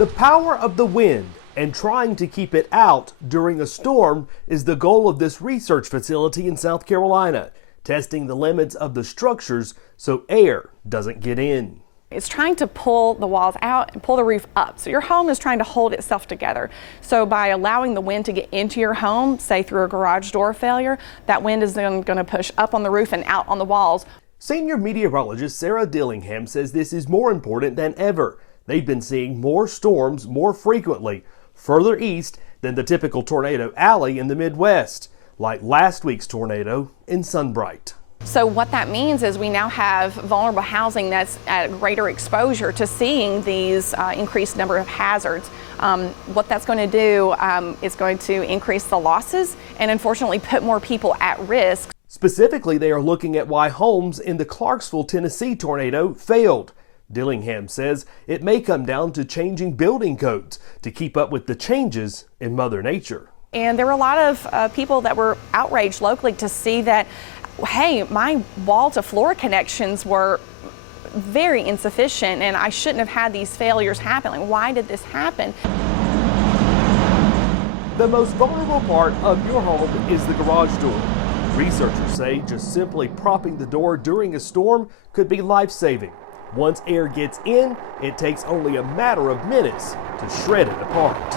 The power of the wind and trying to keep it out during a storm is the goal of this research facility in South Carolina, testing the limits of the structures so air doesn't get in. It's trying to pull the walls out and pull the roof up. So your home is trying to hold itself together. So by allowing the wind to get into your home, say through a garage door failure, that wind is then going to push up on the roof and out on the walls. Senior meteorologist Sarah Dillingham says this is more important than ever. They've been seeing more storms more frequently further east than the typical tornado alley in the Midwest, like last week's tornado in Sunbright. So what that means is we now have vulnerable housing that's at greater exposure to seeing these increased number of hazards. What that's going to do is going to increase the losses and unfortunately put more people at risk. Specifically, they are looking at why homes in the Clarksville, Tennessee tornado failed. Dillingham says it may come down to changing building codes to keep up with the changes in Mother Nature. And there were a lot of people that were outraged locally to see that, hey, my wall to floor connections were very insufficient and I shouldn't have had these failures happen. Like, why did this happen? The most vulnerable part of your home is the garage door. Researchers say just simply propping the door during a storm could be life-saving. Once air gets in, it takes only a matter of minutes to shred it apart.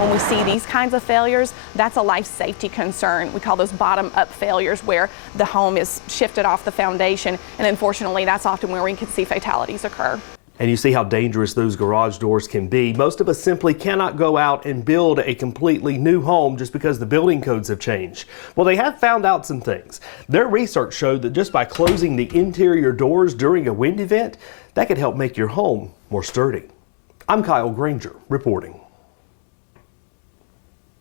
When we see these kinds of failures, that's a life safety concern. We call those bottom-up failures where the home is shifted off the foundation, and unfortunately that's often where we can see fatalities occur. And you see how dangerous those garage doors can be. Most of us simply cannot go out and build a completely new home just because the building codes have changed. Well, they have found out some things. Their research showed that just by closing the interior doors during a wind event, that could help make your home more sturdy. I'm Kyle Granger reporting.